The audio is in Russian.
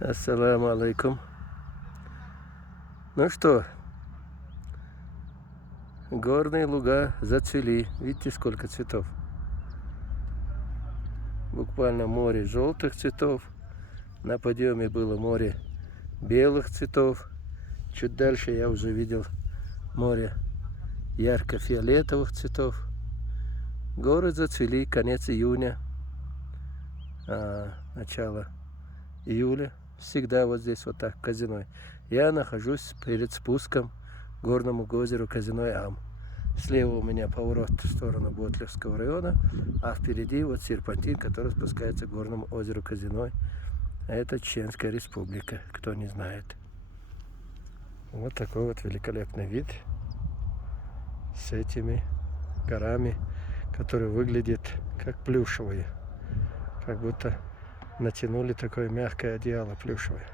Ассаламу алейкум. Ну что, горные луга зацвели. Видите, сколько цветов? Буквально море желтых цветов. На подъеме было море белых цветов. Чуть дальше я уже видел море ярко-фиолетовых цветов. Горы зацвели, конец июня, начало июля. Всегда вот здесь вот так, Казиной. Я нахожусь перед спуском к горному озеру Казиной Ам. Слева у меня поворот в сторону Ботлевского района, а впереди вот серпантин, который спускается к горному озеру Казиной. Это Чеченская республика, кто не знает. Вот такой вот великолепный вид с этими горами, которые выглядят как плюшевые, как будто натянули такое мягкое одеяло плюшевое.